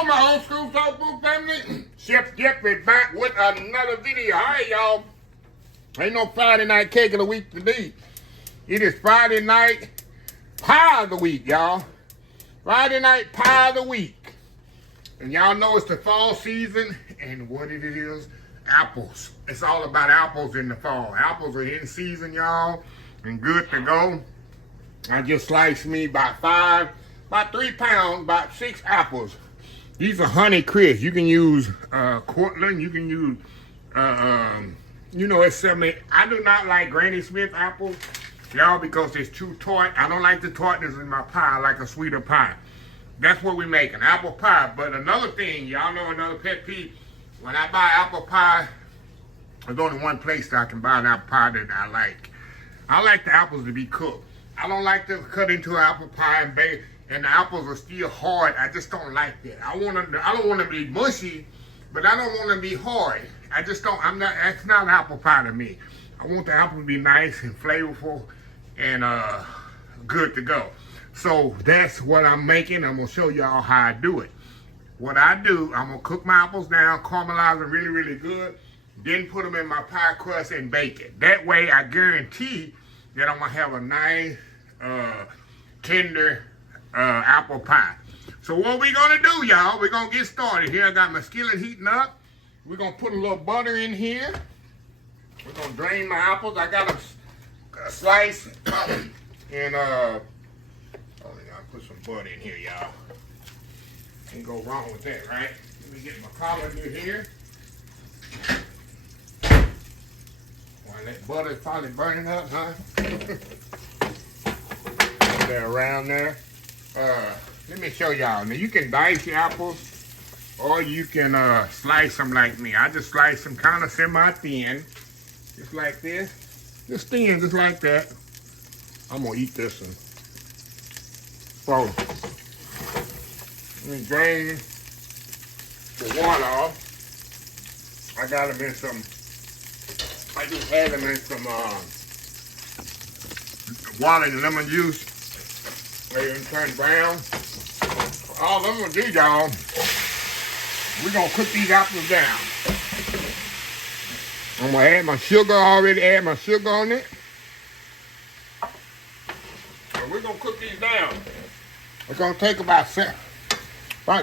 Hello, my old school soul food family. Chef Jeffrey back with another video. All right, y'all. Ain't no Friday night cake of the week today. It is Friday night pie of the week, y'all. Friday night pie of the week. And y'all know it's the fall season, and what it is, apples. It's all about apples in the fall. Apples are in season, y'all, and good to go. I just sliced me about 3 pounds, about 6 apples. These are Honey Crisp. You can use Cortland. You can use, it's something. I do not like Granny Smith apples, y'all, because it's too tart. I don't like the tartness in my pie. I like a sweeter pie. That's what we're making, apple pie. But another thing, y'all know another pet peeve. When I buy apple pie, there's only one place that I can buy an apple pie that I like. I like the apples to be cooked. I don't like to cut into an apple pie and bake, and the apples are still hard. I just don't like that. I don't want to be mushy, but I don't want to be hard. That's not apple pie to me. I want the apple to be nice and flavorful and good to go. So that's what I'm making. I'm gonna show y'all how I do it. What I do, I'm gonna cook my apples down, caramelize them really, really good, then put them in my pie crust and bake it. That way I guarantee that I'm gonna have a nice, tender apple pie. So what we gonna do, y'all, we're gonna get started here. I got my skillet heating up. We're gonna put a little butter in here. We're gonna drain my apples. I got them sliced and I put some butter in here, y'all. Can't go wrong with that, right? Let me get my colander here. While that butter is probably burning up, huh? There, around there. Let me show y'all. Now you can dice your apples, or you can slice them like me. I just slice them kind of semi-thin, just like this. Just thin, just like that. I'm gonna eat this one. So, let me drain the water off. I got them in some. I just had them in some water and lemon juice. They didn't turn brown. All I'm gonna do, y'all, we're gonna cook these apples down. I'm gonna add my sugar, already add my sugar on it. So we're gonna cook these down. It's gonna take about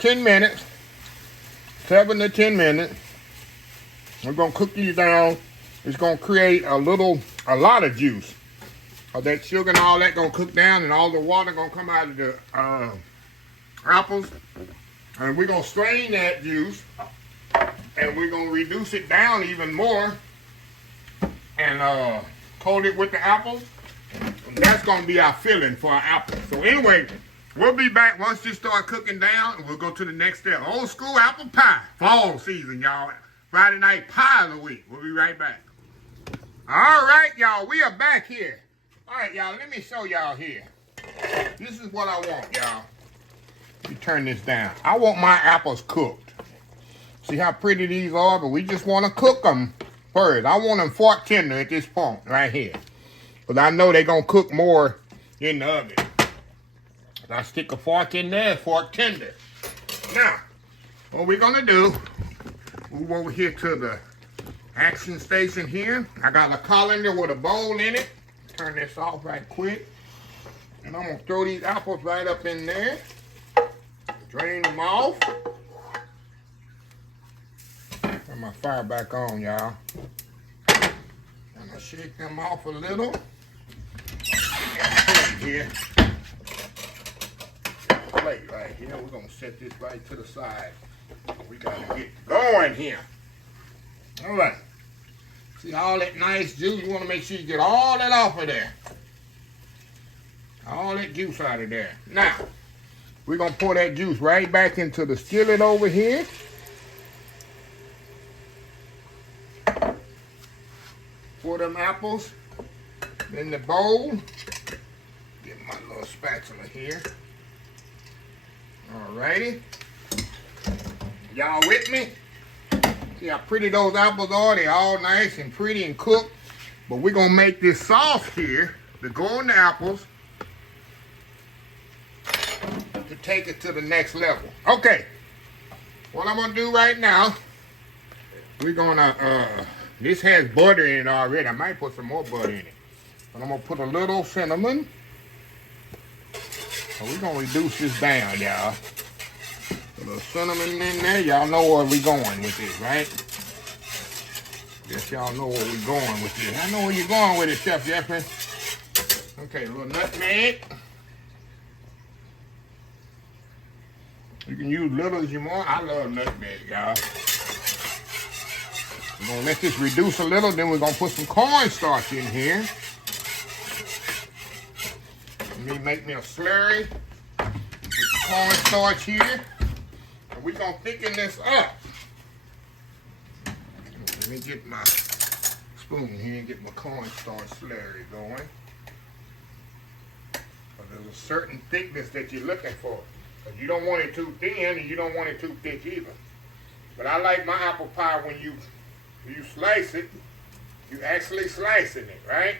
10 minutes, 7 to 10 minutes. We're gonna cook these down. It's gonna create a lot of juice. That sugar and all that gonna cook down, and all the water gonna come out of the apples. And we're gonna strain that juice, and we're gonna reduce it down even more, and coat it with the apples. And that's gonna be our filling for our apples. So anyway, we'll be back once this start cooking down, and we'll go to the next step. Old school apple pie, fall season, y'all. Friday night pie of the week. We'll be right back. All right, y'all, we are back here. All right, y'all, let me show y'all here. This is what I want, y'all. Let me turn this down. I want my apples cooked. See how pretty these are? But we just want to cook them first. I want them fork tender at this point right here. Because I know they're going to cook more in the oven. If I stick a fork in there, fork tender. Now, what we're going to do, move over here to the action station here. I got a colander with a bowl in it. Turn this off right quick. And I'm going to throw these apples right up in there. Drain them off. Turn my fire back on, y'all. I'm going to shake them off a little. Here. Plate right here. We're going to set this right to the side. We got to get going here. All right. See all that nice juice? You want to make sure you get all that off of there. All that juice out of there. Now, we're going to pour that juice right back into the skillet over here. Pour them apples in the bowl. Get my little spatula here. Alrighty. Y'all with me? See how pretty those apples are? They're all nice and pretty and cooked. But we're going to make this sauce here to go on the apples to take it to the next level. Okay. what I'm gonna do right now, we're gonna, this has butter in it already. I might put some more butter in it. But I'm gonna put a little cinnamon. So we're gonna reduce this down, y'all. A little cinnamon in there. Y'all know where we're going with this, right? Yes, y'all know where we're going with this. I know where you're going with it, Chef Jeffrey. Okay, a little nutmeg. You can use little as you want. I love nutmeg, y'all. We're gonna let this reduce a little, then we're gonna put some cornstarch in here. Let me make me a slurry with the cornstarch here. And we're gonna thicken this up. Let me get my spoon here and get my cornstarch slurry going. There's a certain thickness that you're looking for. You don't want it too thin and you don't want it too thick either. But I like my apple pie when you slice it, you actually slicing it, right?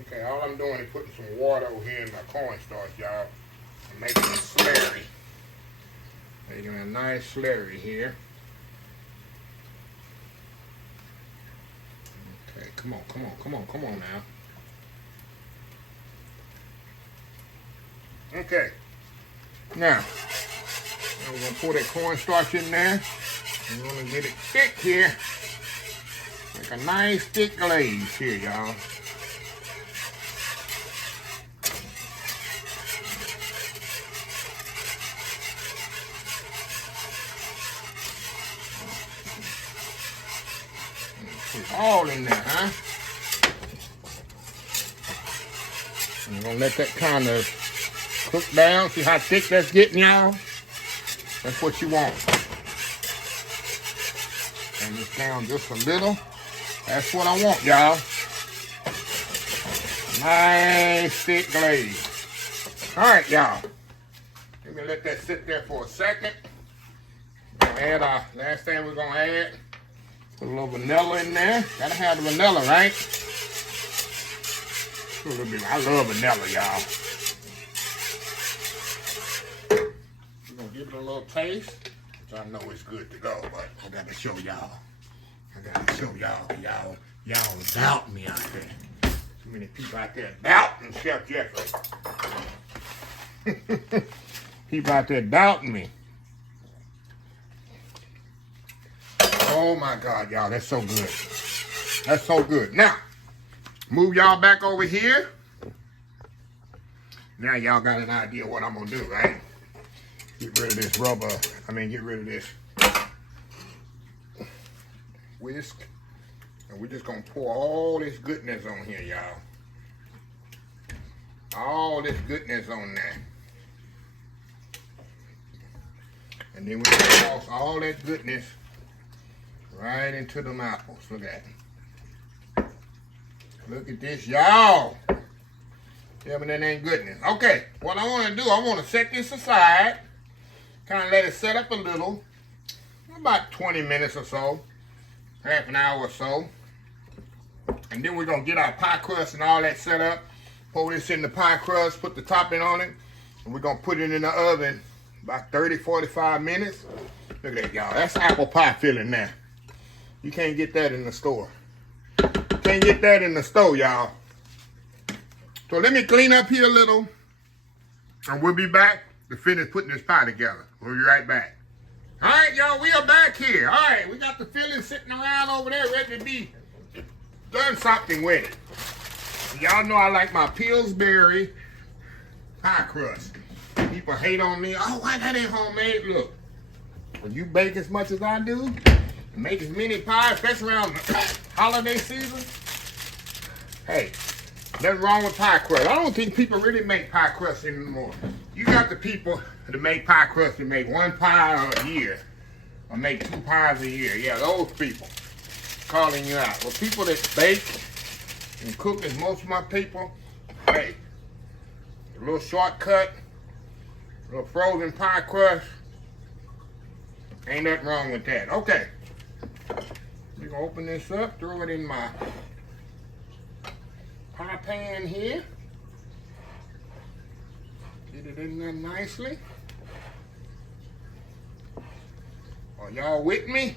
Okay, all I'm doing is putting some water over here in my cornstarch, y'all. I'm making a slurry. Making a nice slurry here. Okay, come on now. Okay, now we're going to pour that cornstarch in there. We're going to get it thick here. Make a nice thick glaze here, y'all. Put it all in there, huh? And we're going to let that kind of cook down. See how thick that's getting, y'all? That's what you want. Turn this down just a little. That's what I want, y'all. Nice thick glaze. All right, y'all. Let me let that sit there for a second. We're gonna add our last thing we're gonna add. Put a little vanilla in there. Gotta have the vanilla, right? A little bit. I love vanilla, y'all. Give it a little taste, which I know it's good to go, but I gotta show y'all. Y'all doubt me out there. Too many people out there doubting Chef Jeffrey. People out there doubting me. Oh my God, y'all, that's so good. That's so good. Now, move y'all back over here. Now y'all got an idea what I'm gonna do, right? Get rid of this rubber, get rid of this whisk. And we're just gonna pour all this goodness on here, y'all. All this goodness on there. And then we're gonna toss all that goodness right into them apples. Look at it. Look at this, y'all. Yeah, but that ain't goodness. Okay, what I wanna do, I wanna set this aside. Kind of let it set up a little, about 20 minutes or so, half an hour or so. And then we're going to get our pie crust and all that set up. Pour this in the pie crust, put the topping on it, and we're going to put it in the oven about 30, 45 minutes. Look at that, y'all. That's apple pie filling now. You can't get that in the store. Can't get that in the store, y'all. So let me clean up here a little, and we'll be back to finish putting this pie together. We'll be right back. All right, y'all, we are back here. All right, we got the filling sitting around over there ready to be done something with it. Y'all know I like my Pillsbury pie crust. People hate on me. Oh, why that ain't homemade? Look, when you bake as much as I do, and make as many pies, especially around the holiday season, hey, nothing wrong with pie crust. I don't think people really make pie crust anymore. You got the people that make pie crust that make one pie a year or make 2 pies a year. Yeah, those people calling you out. Well, people that bake and cook as most of my people, hey, a little shortcut, a little frozen pie crust, ain't nothing wrong with that. Okay, we're gonna open this up, throw it in my pie pan here. Get it in there nicely. Are y'all with me?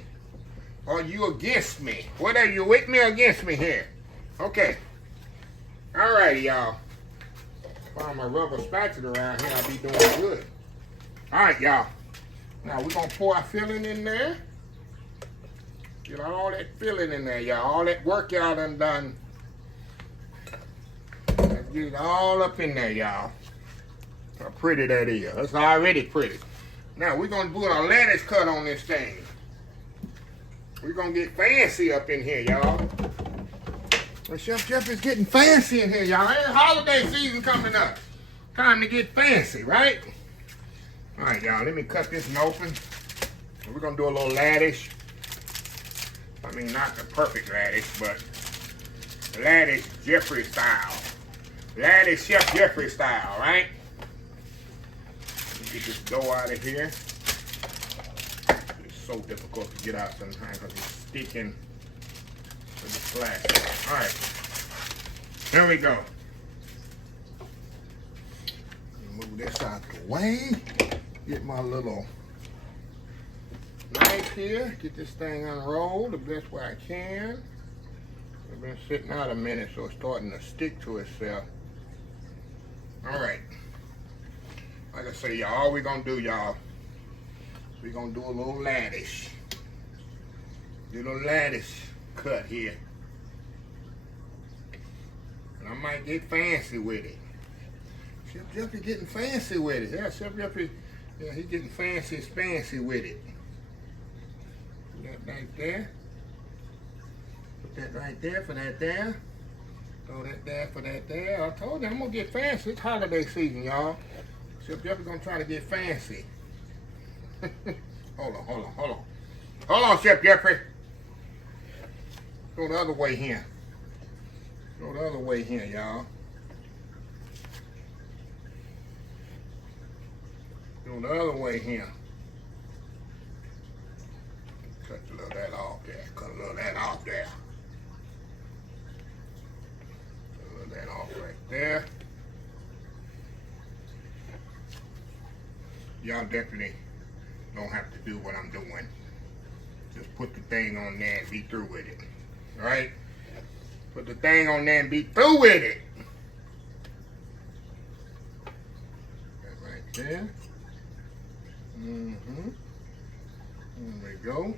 Or you against me? What are you, with me or against me here? Okay. All right, y'all. Find my rubber spatula around here, I'll be doing good. All right, y'all. Now we're gonna pour our filling in there. Get all that filling in there, y'all. All that work y'all done. Let's get it all up in there, y'all. How pretty that is. That's already pretty. Now we're gonna put a lettuce cut on this thing. We're gonna get fancy up in here, y'all. Well, Chef Jeff is getting fancy in here, y'all. Ain't holiday season coming up. Time to get fancy, right? All right, y'all, let me cut this one open. We're gonna do a little radish. I mean, not the perfect radish, but radish Jeffrey style. Radish Chef Jeffrey style, right? Let me get this dough out of here. It's so difficult to get out sometimes because it's sticking to the flat. All right, there we go. Move this out the way. Get my little knife here. Get this thing unrolled the best way I can. It's been sitting out a minute, so it's starting to stick to itself. All right. Like I say, y'all, all we're gonna do, y'all, we're gonna do a little radish. Do a little radish cut here. And I might get fancy with it. Chef Jeffrey getting fancy with it. Yeah, Chef Jeffrey, yeah, he's getting fancy with it. Put that right there. Put that right there for that there. Throw that there for that there. I told you I'm gonna get fancy. It's holiday season, y'all. Chef Jeffrey's gonna try to get fancy. Hold on. Hold on, Chef Jeffrey. Go the other way here. Go the other way here, y'all. Go the other way here. Cut a little of that off there. Cut a little of that off there. Cut a little of that off right there. Y'all definitely don't have to do what I'm doing. Just put the thing on there and be through with it. All right? Put the thing on there and be through with it. That right there. Mm-hmm. There we go.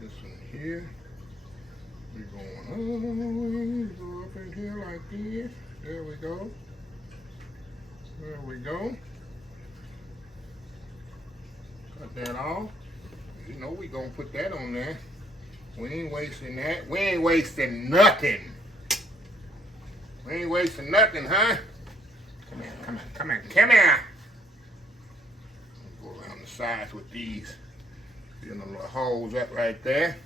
This one here. We're going go up in here like this. There we go. There we go. Cut that off. You know we gonna put that on there. We ain't wasting that. We ain't wasting nothing. We ain't wasting nothing, huh? Come here. Go around the sides with these. Get them little holes up right there.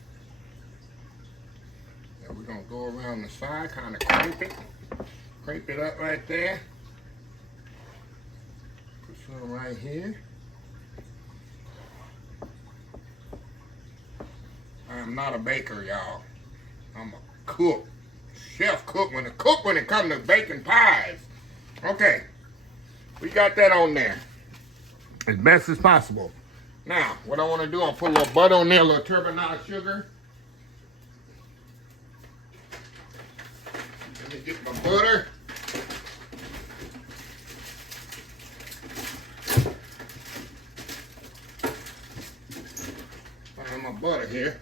And we're gonna go around the side, kind of crank it up right there. Put some right here. I am not a baker, y'all. I'm a cook. Chef cook when it comes to baking pies. Okay, we got that on there as best as possible. Now, what I want to do, I'll put a little butter on there, a little turbinado sugar. Let me get my butter. Find my butter here.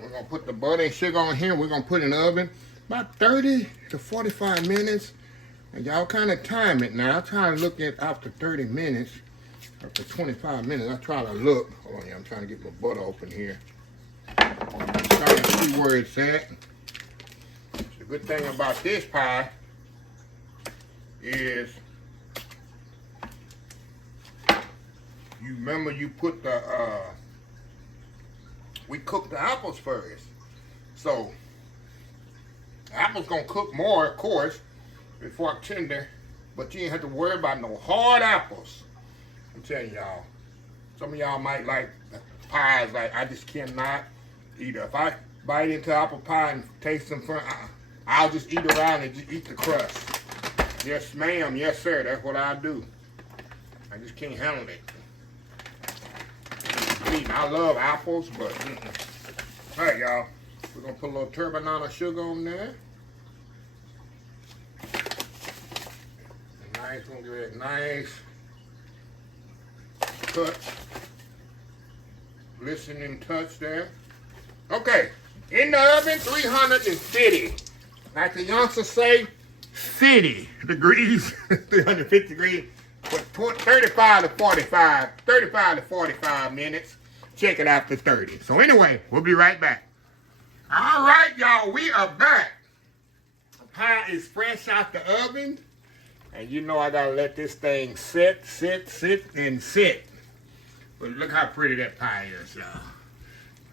We're going to put the butter and sugar on here. We're going to put it in the oven about 30 to 45 minutes. And y'all kind of time it now. I try to look at after 30 minutes, after 25 minutes. I try to look. Hold on here. I'm trying to get my butter open here. Trying to see where it's at. The good thing about this pie is you remember you put the we cooked the apples first. So the apples gonna cook more, of course, before it's tender, but you ain't have to worry about no hard apples. I'm telling y'all. Some of y'all might like pies like I just cannot eat it. If I bite into apple pie and taste them from, I'll just eat around and just eat the crust. Yes, ma'am. Yes, sir. That's what I do. I just can't handle it. I love apples, but all right, y'all. We're gonna put a little turbinado sugar on there. Nice, gonna give it a nice touch, glistening touch there. Okay, in the oven, 350. Like the youngsters say, 50 degrees, 350 degrees, but 35 to 45 minutes. Check it after 30. So anyway, we'll be right back. All right, y'all, we are back. The pie is fresh out the oven. And you know I gotta let this thing sit. But look how pretty that pie is, y'all.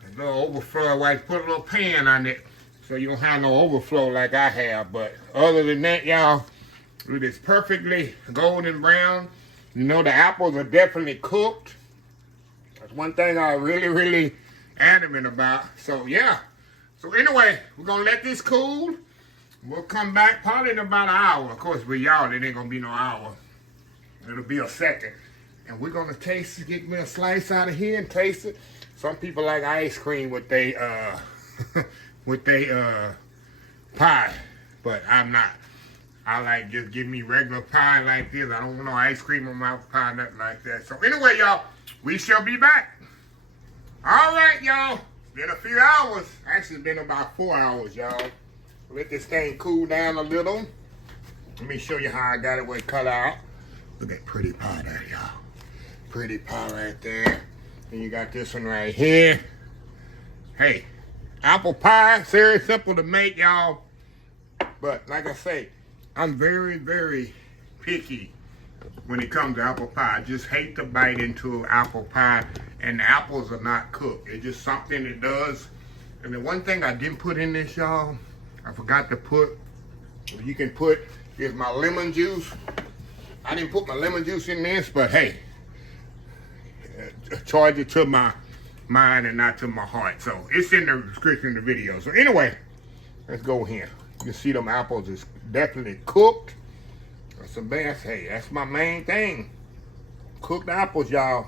A little overflow, I put a little pan on it so you don't have no overflow like I have. But other than that, y'all, it is perfectly golden brown. You know the apples are definitely cooked. That's one thing I'm really adamant about. So yeah. So anyway, we're gonna let this cool. We'll come back probably in about an hour. Of course, with y'all, it ain't gonna be no hour. It'll be a second. And we're gonna taste it, get me a slice out of here and taste it. Some people like ice cream with they pie, but I'm not. I like just give me regular pie like this. I don't want no ice cream on my pie, nothing like that. So anyway, y'all, we shall be back. All right, y'all. Been a few hours. Actually, been about 4 hours, y'all. Let this thing cool down a little. Let me show you how I got it where it cut out. Look at pretty pie there, y'all. Pretty pie right there. And you got this one right here. Hey, apple pie, very simple to make, y'all. But like I say, I'm very picky when it comes to apple pie. I just hate to bite into apple pie and the apples are not cooked. It's just something it does. And the one thing I didn't put in this, y'all, I forgot to put, you can put, is my lemon juice. I didn't put my lemon juice in this, but hey, charge it to my mind and not to my heart. So it's in the description of the video. So anyway, let's go here. You can see them apples is definitely cooked. That's the best. Hey, that's my main thing. Cooked apples, y'all.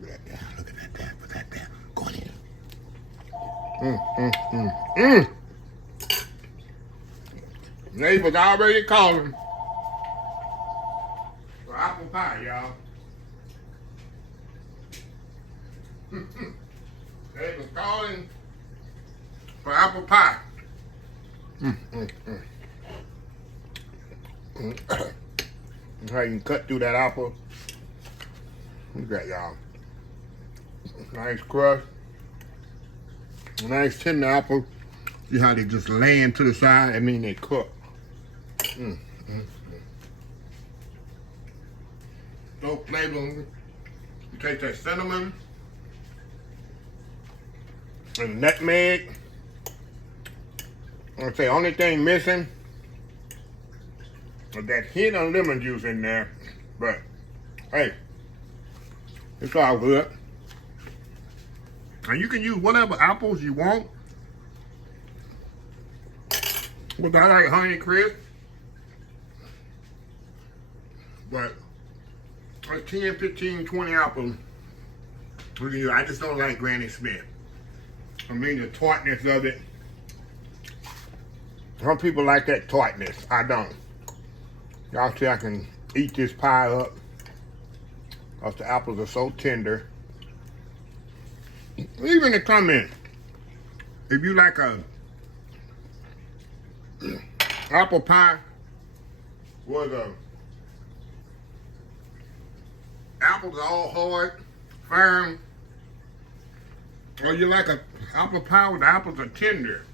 Look at that. Look at that. Put that there. Go on in. Neighbors already calling for apple pie, y'all. Neighbors calling for apple pie. How you can cut through that apple. Look at y'all. Nice crust. Nice tender apple. See how they just laying to the side? I mean they cook. So flavor. You taste that cinnamon and nutmeg. I'd say only thing missing is that hint of lemon juice in there. But hey, it's all good. And you can use whatever apples you want. But I like Honey Crisp. But like 10, 15, 20 apples. I just don't like Granny Smith. I mean the tartness of it. Some people like that tartness. I don't. Y'all see I can eat this pie up because the apples are so tender. Leave in the comments if you like a apple pie where the apples are all hard, firm, or you like a apple pie where the apples are tender,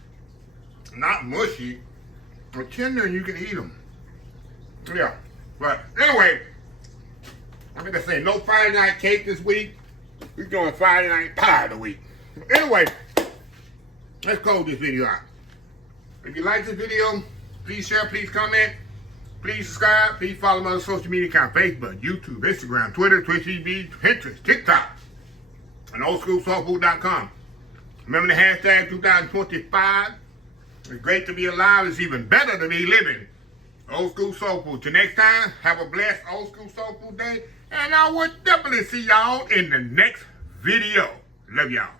not mushy, or tender and you can eat them. Yeah, but anyway, like I say, no Friday night cake this week. We're doing Friday night pie of the week. Anyway, let's close this video out. If you like this video, please share, please comment, please subscribe, please follow my other social media account, Facebook, YouTube, Instagram, Twitter, Twitch TV, Pinterest, TikTok, and oldschoolsoulfood.com. Remember the hashtag 2025. It's great to be alive. It's even better to be living. Old School Soul Food. Till next time, have a blessed Old School Soul Food day. And I will definitely see y'all in the next video. Love y'all.